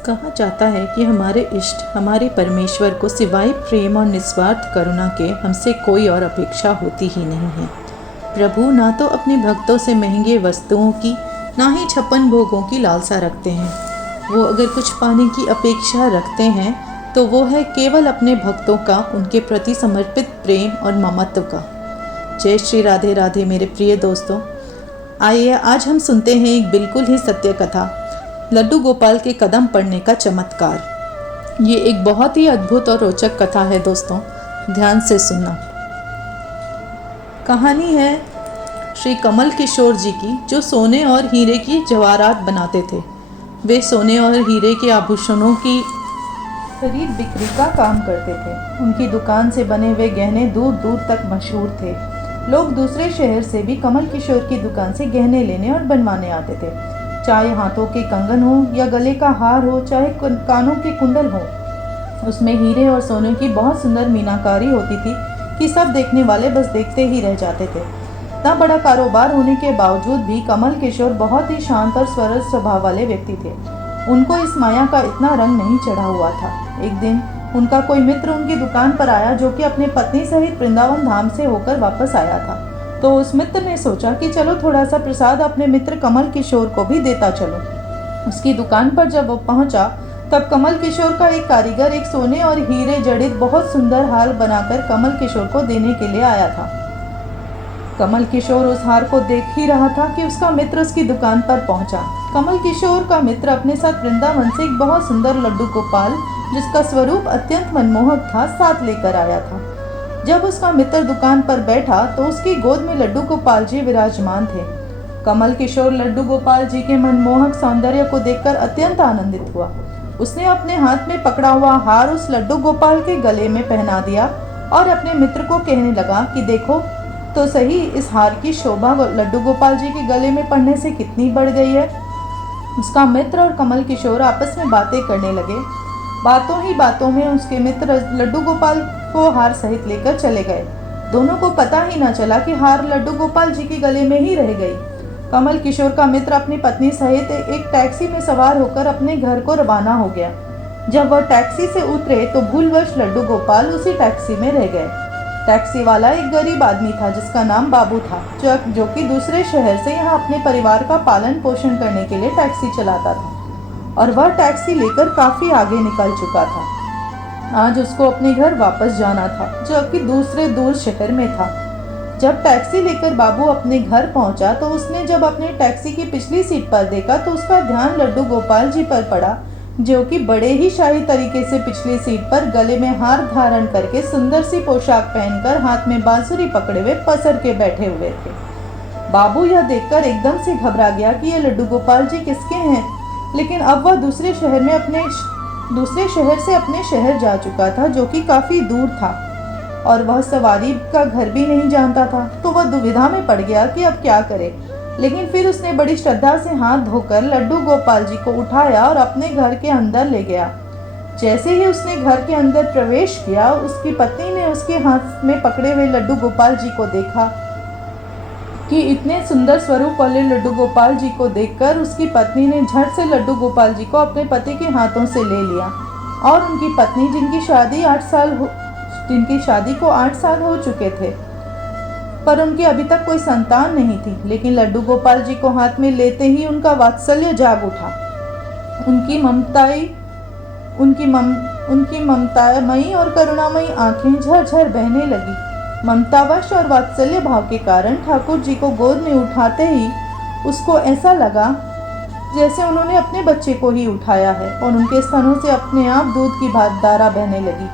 कहा जाता है कि हमारे इष्ट हमारे परमेश्वर को सिवाय प्रेम और निस्वार्थ करुणा के हमसे कोई और अपेक्षा होती ही नहीं है। प्रभु ना तो अपने भक्तों से महंगे वस्तुओं की ना ही छप्पन भोगों की लालसा रखते हैं। वो अगर कुछ पाने की अपेक्षा रखते हैं तो वो है केवल अपने भक्तों का उनके प्रति समर्पित प्रेम और ममत्व का। जय श्री राधे राधे मेरे प्रिय दोस्तों। आइए आज हम सुनते हैं एक बिल्कुल ही सत्य कथा, लड्डू गोपाल के कदम पड़ने का चमत्कार। ये एक बहुत ही अद्भुत और रोचक कथा है दोस्तों, ध्यान से सुनना। कहानी है श्री कमल किशोर जी की, जो सोने और हीरे की जवाहरात बनाते थे। वे सोने और हीरे के आभूषणों की खरीद बिक्री का काम करते थे। उनकी दुकान से बने हुए गहने दूर दूर तक मशहूर थे। लोग दूसरे शहर से भी कमल किशोर की दुकान से गहने लेने और बनवाने आते थे। चाहे हाथों के कंगन हो या गले का हार हो, चाहे कानों के कुंडल हो, उसमें हीरे और सोने की बहुत सुंदर मीनाकारी होती थी कि सब देखने वाले बस देखते ही रह जाते थे। इतना बड़ा कारोबार होने के बावजूद भी कमल किशोर बहुत ही शांत और सरल स्वभाव वाले व्यक्ति थे। उनको इस माया का इतना रंग नहीं चढ़ा हुआ था। एक दिन उनका कोई मित्र उनकी दुकान पर आया, जो कि अपने पत्नी सहित वृंदावन धाम से होकर वापस आया था। तो उस मित्र ने सोचा कि चलो थोड़ा सा प्रसाद अपने मित्र कमल किशोर को भी देता चलो। उसकी दुकान पर जब वो पहुंचा तब कमल किशोर का एक कारीगर एक सोने और हीरे जड़ित बहुत सुंदर हार बनाकर कमल किशोर को देने के लिए आया था। कमल किशोर उस हार को देख ही रहा था कि उसका मित्र उसकी दुकान पर पहुंचा। कमल किशोर का मित्र अपने साथ वृंदावन से एक बहुत सुंदर लड्डू गोपाल, जिसका स्वरूप अत्यंत मनमोहक था, साथ लेकर आया था। जब उसका मित्र दुकान पर बैठा तो उसकी गोद में लड्डू गोपाल जी विराजमान थे। कमल किशोर लड्डू गोपाल जी के मनमोहक सौंदर्य को देखकर अत्यंत आनंदित हुआ। उसने अपने हाथ में पकड़ा हुआ हार उस लड्डू गोपाल के गले में पहना दिया और अपने मित्र को कहने लगा कि देखो तो सही, इस हार की शोभा लड्डू गोपाल जी के गले में पड़ने से कितनी बढ़ गई है। उसका मित्र और कमल किशोर आपस में बातें करने लगे। बातों ही बातों में उसके मित्र लड्डू गोपाल को हार सहित लेकर चले गए। दोनों को पता ही न चला कि हार लड्डू गोपाल जी के गले में ही रह गई। कमल किशोर का मित्र अपनी पत्नी सहित एक टैक्सी में सवार होकर अपने घर को रवाना हो गया। जब वह टैक्सी से उतरे तो भूलवश लड्डू गोपाल उसी टैक्सी में रह गए। टैक्सी वाला एक गरीब आदमी था जिसका नाम बाबू था, जो कि दूसरे शहर से यहाँ अपने परिवार का पालन पोषण करने के लिए टैक्सी चलाता था और वह टैक्सी लेकर काफी आगे निकल चुका था। आज उसको अपने घर वापस जाना था, जो कि दूसरे दूर शहर में था। जब टैक्सी लेकर बाबू अपने घर पहुंचा तो उसने जब अपने टैक्सी की पिछली सीट पर देखा तो उसका ध्यान लड्डू गोपाल जी पर पड़ा, जो कि बड़े ही शाही तरीके से पिछली सीट पर गले में हार धारण करके सुंदर सी पोशाक पहनकर हाथ में बांसुरी पकड़े हुए पसर के बैठे हुए थे। बाबू यह देखकर एकदम से घबरा गया कि ये लड्डू गोपाल जी किसके हैं, लेकिन अब वह दूसरे शहर से अपने शहर जा चुका था, जो कि काफी दूर था और वह सवारी का घर भी नहीं जानता था। तो वह दुविधा में पड़ गया कि अब क्या करे। लेकिन फिर उसने बड़ी श्रद्धा से हाथ धोकर लड्डू गोपाल जी को उठाया और अपने घर के अंदर ले गया। जैसे ही उसने घर के अंदर प्रवेश किया, उसकी पत्नी ने उसके हाथ में पकड़े हुए लड्डू गोपाल जी को देखा कि इतने सुंदर स्वरूप वाले लड्डू गोपाल जी को देखकर उसकी पत्नी ने झट से लड्डू गोपाल जी को अपने पति के हाथों से ले लिया और उनकी पत्नी, जिनकी शादी को 8 साल हो चुके थे, पर उनकी अभी तक कोई संतान नहीं थी, लेकिन लड्डू गोपाल जी को हाथ में लेते ही उनका वात्सल्य जाग उठा। उनकी ममतामयी और करुणामयी आंखें झरझर बहने लगी। ममतावश और वात्सल्य भाव के कारण ठाकुर जी को गोद में उठाते ही उसको ऐसा लगा जैसे उन्होंने अपने बच्चे को ही उठाया है और उनके स्तनों से अपने आप दूध की धारा बहने लगी।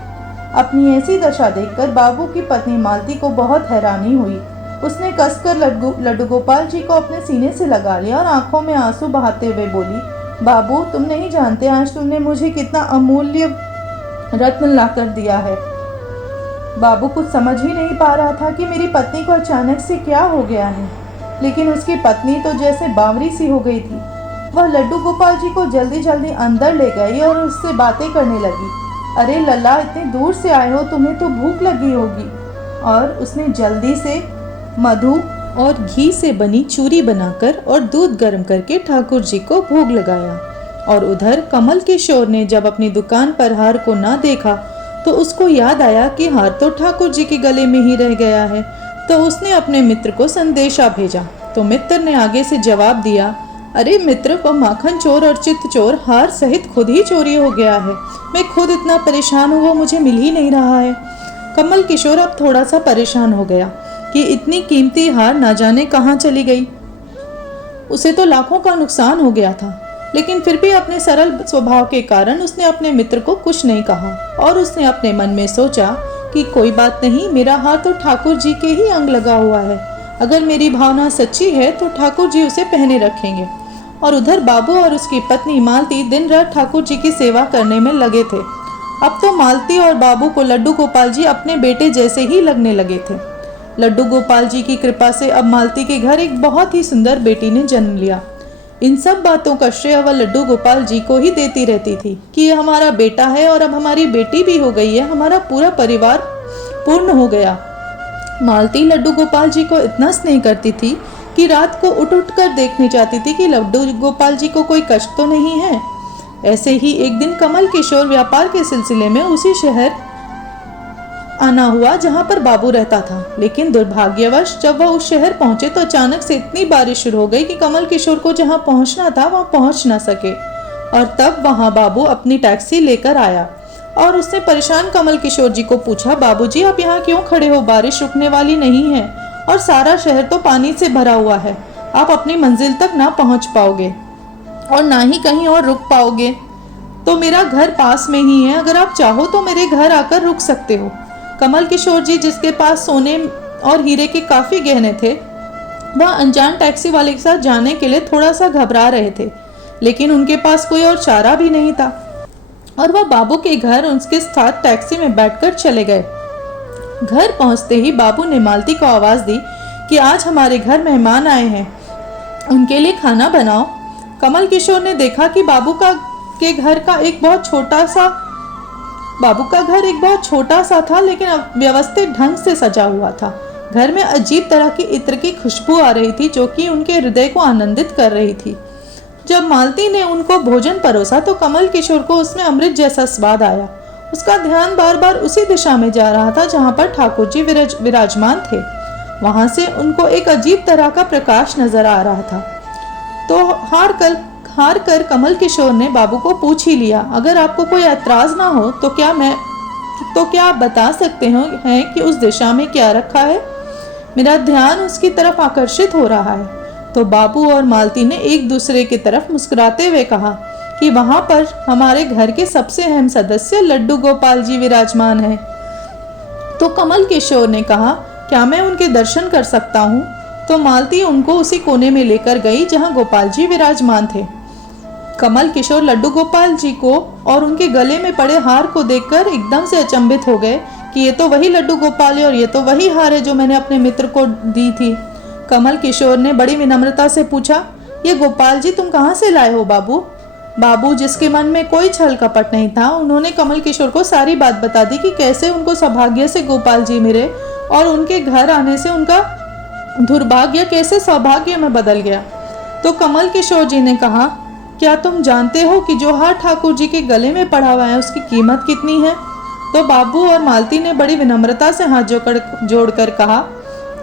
अपनी ऐसी दशा देखकर बाबू की पत्नी मालती को बहुत हैरानी हुई। उसने कसकर लड्डू गोपाल जी को अपने सीने से लगा लिया और आंखों में आंसू बहाते हुए बोली, बाबू तुम नहीं जानते आज तुमने मुझे कितना अमूल्य रत्न लाकर दिया है। बाबू कुछ समझ ही नहीं पा रहा था कि मेरी पत्नी को अचानक से क्या हो गया है, लेकिन उसकी पत्नी तो जैसे बावरी सी हो गई थी। वह लड्डू गोपाल जी को जल्दी जल्दी अंदर ले गई और उससे बातें करने लगी। अरे लल्ला, इतनी दूर से आए हो, तुम्हें तो भूख लगी होगी। और उसने जल्दी से मधु और घी से बनी चूरी बनाकर और दूध गर्म करके ठाकुर जी को भोग लगाया। और उधर कमल किशोर ने जब अपनी दुकान पर हार को ना देखा तो उसको याद आया कि हार तो ठाकुर जी के गले में ही रह गया है। तो उसने अपने मित्र को संदेशा भेजा। तो मित्र ने आगे से जवाब दिया, अरे मित्र, वो माखन चोर और चित्त चोर हार सहित खुद ही चोरी हो गया है। मैं खुद इतना परेशान हूँ, वो मुझे मिल ही नहीं रहा है। कमल किशोर अब थोड़ा सा परेशान हो गया कि इतनी कीमती हार ना जाने कहाँ चली गई। उसे तो लाखों का नुकसान हो गया था, लेकिन फिर भी अपने सरल स्वभाव के कारण उसने अपने मित्र को कुछ नहीं कहा और उसने अपने मन में सोचा कि कोई बात नहीं, मेरा हार तो ठाकुर जी के ही अंग लगा हुआ है। अगर मेरी भावना सच्ची है तो ठाकुर जी उसे पहने रखेंगे। और उधर बाबू और उसकी पत्नी मालती दिन रात ठाकुर जी की सेवा करने में लगे थे। अब तो मालती और बाबू को लड्डू गोपाल जी अपने बेटे जैसे ही लगने लगे थे। लड्डू गोपाल जी की कृपा से अब मालती के घर एक बहुत ही सुंदर बेटी ने जन्म लिया। इन सब बातों का श्रेय वह लड्डू गोपाल जी को ही देती रहती थी कि ये हमारा बेटा है और अब हमारी बेटी भी हो गई है, हमारा पूरा परिवार पूर्ण हो गया। मालती लड्डू गोपाल जी को इतना स्नेह करती थी कि रात को उठ उठ कर देखने जाती थी कि लड्डू गोपाल जी को कोई कष्ट तो नहीं है। ऐसे ही एक दिन कमल किशोर व्यापार के सिलसिले में उसी शहर आना हुआ जहां पर बाबू रहता था। लेकिन दुर्भाग्यवश जब वह उस शहर पहुंचे तो अचानक से इतनी बारिश शुरू हो गई कि कमल किशोर को जहां पहुंचना था वहां पहुंच ना सके। और तब वहां बाबू अपनी टैक्सी लेकर आया और उसने परेशान कमल किशोर जी को पूछा, बाबूजी आप यहाँ क्यों खड़े हो? बारिश रुकने वाली नहीं है और सारा शहर तो पानी से भरा हुआ है। आप अपनी मंजिल तक ना पहुंच पाओगे और ना ही कहीं और रुक पाओगे। तो मेरा घर पास में ही है, अगर आप चाहो तो मेरे घर आकर रुक सकते हो। कमल किशोर जी, जिसके पास सोने और हीरे के काफी गहने थे, वह अनजान टैक्सी वाले के साथ जाने के लिए थोड़ा सा घबरा रहे थे, लेकिन उनके पास कोई और चारा भी नहीं था और वह बाबू के घर उसके साथ टैक्सी में बैठकर चले गए। घर पहुंचते ही बाबू ने मालती को आवाज दी कि आज हमारे घर मेहमान आए हैं, उनके लिए खाना बनाओ। कमल किशोर ने देखा कि बाबू का घर एक बहुत छोटा सा था, लेकिन व्यवस्थित ढंग से सजा हुआ था। घर में अजीब तरह की इत्र की खुशबू आ रही थी जो कि उनके हृदय को आनंदित कर रही थी। जब मालती ने उनको भोजन परोसा तो कमल किशोर को उसमें अमृत जैसा स्वाद आया। उसका ध्यान बार बार उसी दिशा में जा रहा था जहां पर ठाकुर जी विराजमान थे। वहां से उनको एक अजीब तरह का प्रकाश नजर आ रहा था। तो हार कर कमल किशोर ने बाबू को पूछ ही लिया, अगर आपको कोई ऐतराज ना हो तो क्या आप बता सकते हैं कि उस दिशा में क्या रखा है? मेरा ध्यान उसकी तरफ आकर्षित हो रहा है। तो बाबू और मालती ने एक दूसरे की तरफ मुस्कुराते हुए कहा कि वहां पर हमारे घर के सबसे अहम सदस्य लड्डू गोपाल जी विराजमान हैं। तो कमल किशोर ने कहा, क्या मैं उनके दर्शन कर सकता हूँ? तो मालती उनको उसी कोने में लेकर गई जहां गोपाल जी विराजमान थे। कमल किशोर लड्डू गोपाल जी को और उनके गले में पड़े हार को देखकर एकदम से अचंभित हो गए कि ये तो वही लड्डू गोपाल है और ये तो वही हार है जो मैंने अपने मित्र को दी थी। कमल किशोर ने बड़ी विनम्रता से पूछा, ये गोपाल जी तुम कहाँ से लाए हो बाबू? बाबू, जिसके मन में कोई छल कपट नहीं था, उन्होंने कमल किशोर को सारी बात बता दी कि कैसे उनको सौभाग्य से गोपाल जी मिले और उनके घर आने से उनका दुर्भाग्य कैसे सौभाग्य में बदल गया। तो कमल किशोर जी ने कहा, क्या तुम जानते हो कि जो हार ठाकुर जी के गले में पड़ा हुआ है उसकी कीमत कितनी है? तो बाबू और मालती ने बड़ी विनम्रता से हाथ जोड़कर कहा,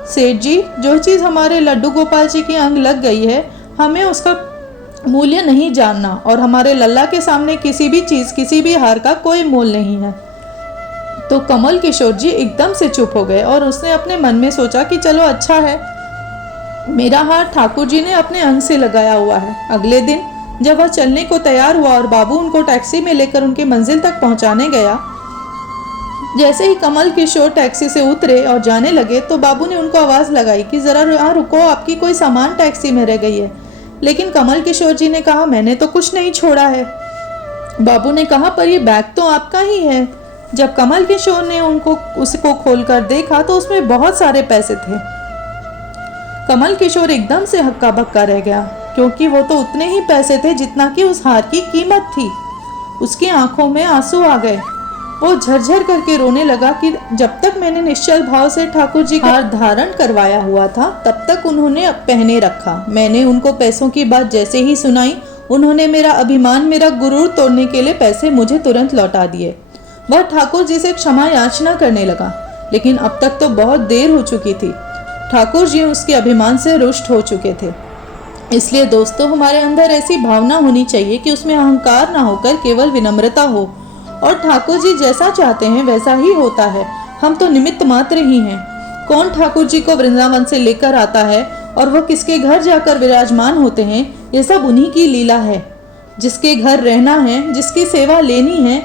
सेठ जी, जो चीज़ हमारे लड्डू गोपाल जी की अंग लग गई है, हमें उसका मूल्य नहीं जानना और हमारे लल्ला के सामने किसी भी चीज़, किसी भी हार का कोई मोल नहीं है। तो कमल किशोर जी एकदम से चुप हो गए और उसने अपने मन में सोचा कि चलो अच्छा है, मेरा हार ठाकुर जी ने अपने अंग से लगाया हुआ है। अगले दिन जब वह चलने को तैयार हुआ और बाबू उनको टैक्सी में लेकर उनकी मंजिल तक पहुंचाने गया, जैसे ही कमल किशोर टैक्सी से उतरे और जाने लगे तो बाबू ने उनको आवाज़ लगाई कि ज़रा यहाँ रुको, आपकी कोई सामान टैक्सी में रह गई है। लेकिन कमल किशोर जी ने कहा, मैंने तो कुछ नहीं छोड़ा है। बाबू ने कहा, पर ये बैग तो आपका ही है। जब कमल किशोर ने उसको खोलकर देखा तो उसमें बहुत सारे पैसे थे। कमल किशोर एकदम से हक्का बक्का रह गया, क्योंकि वो तो उतने ही पैसे थे जितना कि उस हार की कीमत थी। उसकी आंखों में आंसू आ गए। वो झरझर करके रोने लगा कि जब तक मैंने निश्चल भाव से ठाकुर जी का हार धारण करवाया हुआ था तब तक उन्होंने पहने रखा। मैंने उनको पैसों की बात जैसे ही सुनाई उन्होंने मेरा अभिमान, मेरा गुरूर तोड़ने के लिए पैसे मुझे तुरंत लौटा दिए। वह ठाकुर जी से क्षमा याचना करने लगा, लेकिन अब तक तो बहुत देर हो चुकी थी। ठाकुर जी उसके अभिमान से रुष्ट हो चुके थे। इसलिए दोस्तों, हमारे अंदर ऐसी भावना होनी चाहिए कि उसमें अहंकार ना होकर केवल विनम्रता हो, और ठाकुर जी जैसा चाहते हैं वैसा ही होता है। हम तो निमित्त मात्र ही हैं। कौन ठाकुर जी को वृंदावन से लेकर आता है और वह किसके घर जाकर विराजमान होते हैं, ये सब उन्हीं की लीला है। जिसके घर रहना है, जिसकी सेवा लेनी है,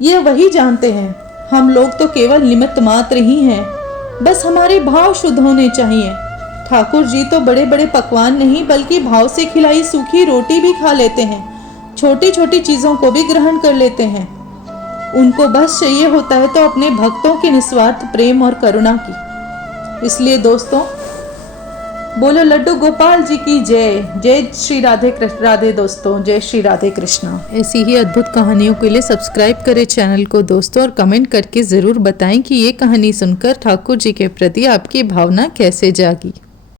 ये वही जानते हैं। हम लोग तो केवल निमित्त मात्र ही हैं। बस हमारे भाव शुद्ध होने चाहिए। ठाकुर जी तो बड़े बड़े पकवान नहीं बल्कि भाव से खिलाई सूखी रोटी भी खा लेते हैं, छोटी छोटी चीज़ों को भी ग्रहण कर लेते हैं। उनको बस चाहिए होता है तो अपने भक्तों के निस्वार्थ प्रेम और करुणा की। इसलिए दोस्तों, बोलो लड्डू गोपाल जी की जय। जय श्री राधे कृष्ण। राधे दोस्तों, जय श्री राधे कृष्णा। ऐसी ही अद्भुत कहानियों के लिए सब्सक्राइब करें चैनल को दोस्तों, और कमेंट करके ज़रूर बताएं कि ये कहानी सुनकर ठाकुर जी के प्रति आपकी भावना कैसे जागी।